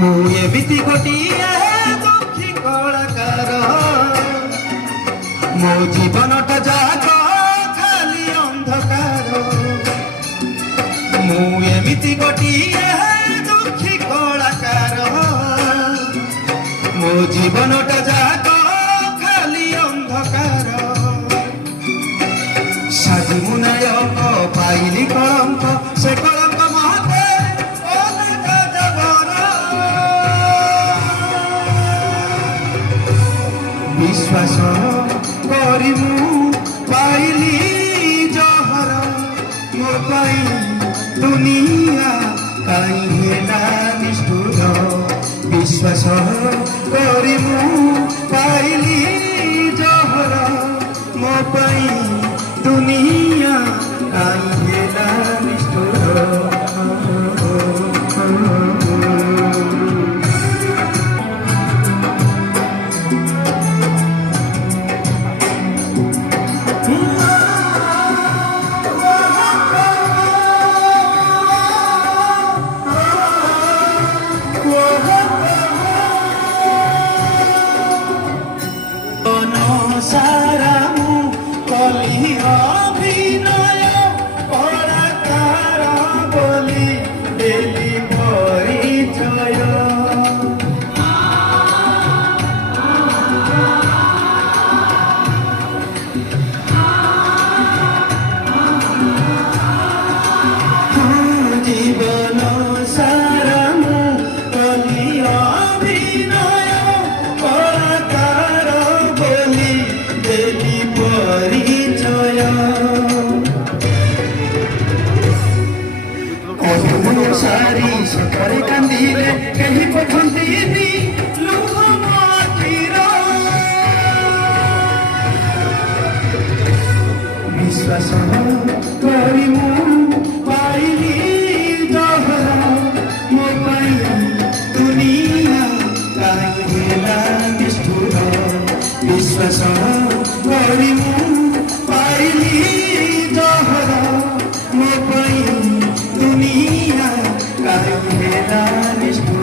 ମୁଁ ଏମିତି ଗୋଟିଏ ଦୁଃଖୀ କଳାକାର ମୋ ଜୀବନଟା ଯାକ ଖାଲି ଅନ୍ଧକାର ମୁଁ ଏମିତି ଗୋଟିଏ ଦୁଃଖୀ କଳାକାର ମୋ ଜୀବନଟା ଯାକ ଖାଲି ଅନ୍ଧକାର ସାଜି ମୁଁ ନାୟକ ପାଇଲି କଳଙ୍କ ସେ କଳଙ୍କ ମହତେ विश्वास करी मु पाइली जहर मो पाई दुनिया काई हेला निष्ठुर विश्वास करी मु पाइली जहर मो पाई दुनिया काई हेला निष्ठुर सारा मु कली अभिनय कलाकार बोली देली परिचय जीवन सारा मु कली अभिनय कलाकार बोली देली परिचय सारी सकारे कांदिले कहीं पठंती लुह माखीर विश्वास करी मु पाइली जहर मो पाई दुनिया काई हेला निष्ठुर विश्वास करी मु पाइली जहर मो पाई दुनिया काई हेला निष्ठुर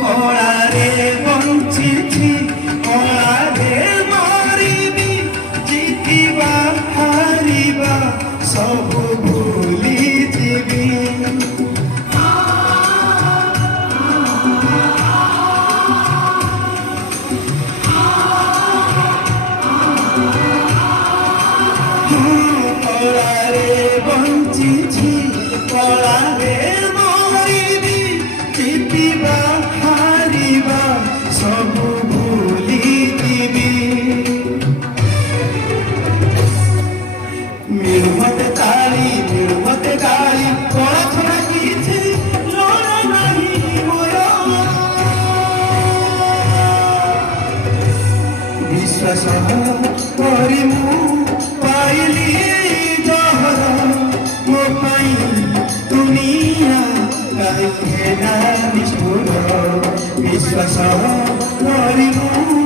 कलारे बंचिछि कलारे मरिबी जितिबा हारिबा सब भूली जीवी कलारे बंचिछि कलारे मरिबी जितिबा हारिबा सब भूली जीवी मिलु मते गाली कला छड़ा किछि लोड़ा नहीं मोर विश्वास करी मु पाइली जहर मो पाई दुनिया काई हेला निष्ठुर विश्वास करी मु